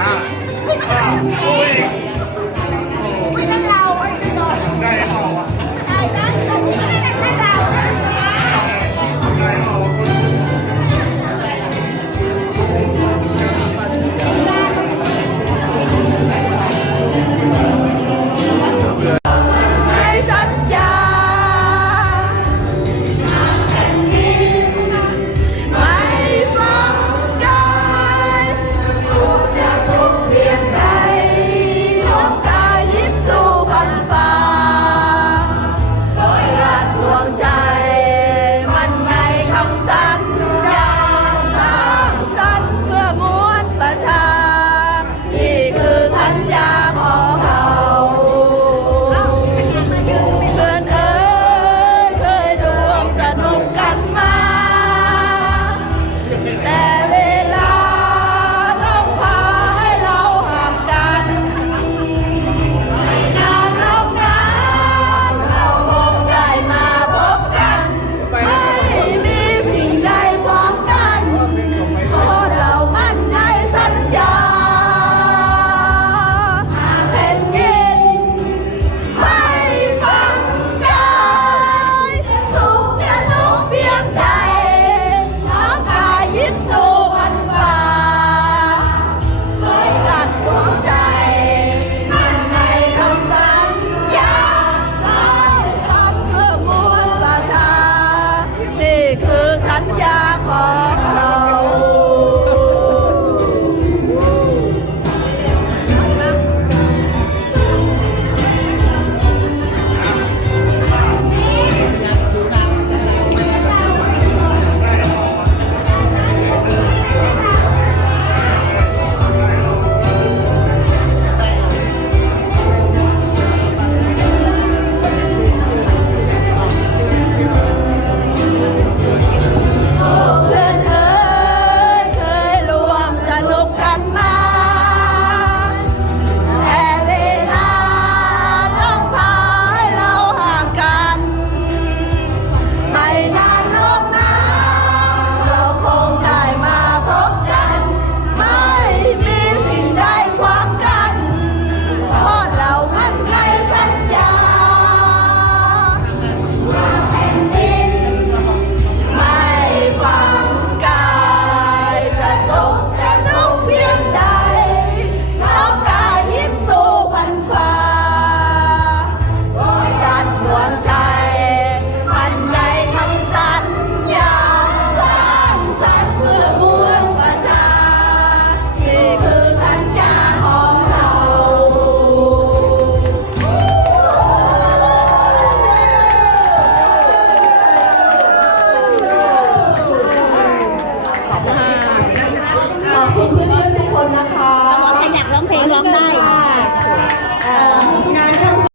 โอ้ยไม่ได้เราไอ้ไม่รอได้เปล่าอ่ะได้ได้ได้เราได้เปล่าให้สัญญาไม่ฟังกันทุกจะทุกเพียงใดน้องกายยิบสู่ฟันฟ้ารักดวงใจมันในคำสัญญาสร้างสรรค์เพื่อมวลประชานี่คือสัญญาของเราเพื่อนเอ๋ยเคยร่วมสนุกกันมาแต่เวลาต้องพาให้เราห่างกันไม่นานหรอกนะเราคงได้มาพบกันไม่มีสิ่งใดขวางกันเพราะเรามั่นในสัญญาแผ่นดินไม่ฟังกันสุขจะทุกข์เพียงใดน้ำกายยิ้มสู่พันฟ้าไว้รักดวงใจมันในคำสัญญาสร้างสรรค์เพื่อมวลประชานี่คือสัญญาของเรา เพื่อนเอ๋ยเคยร่วมสนุกกันมาแต่เวลาต้องพาให้เราห่างกันไม่นานหรอกนะเราคงได้มาพบกันไม่มีสิ่งใดขวางกันเพราะเรามั่นในสัญญาแผ่นดินไม่ฟังกายจะสุขจะทุกข์เพียงใดน้องกายยิ้มสู่พันฟ้ารักดวงใจมันในคำสัญญาสร้างสรรค์เพื่อมวลประชานี่คือสัญญาของเรา ขอบคุณเพื่อนๆทุกคนนะคะ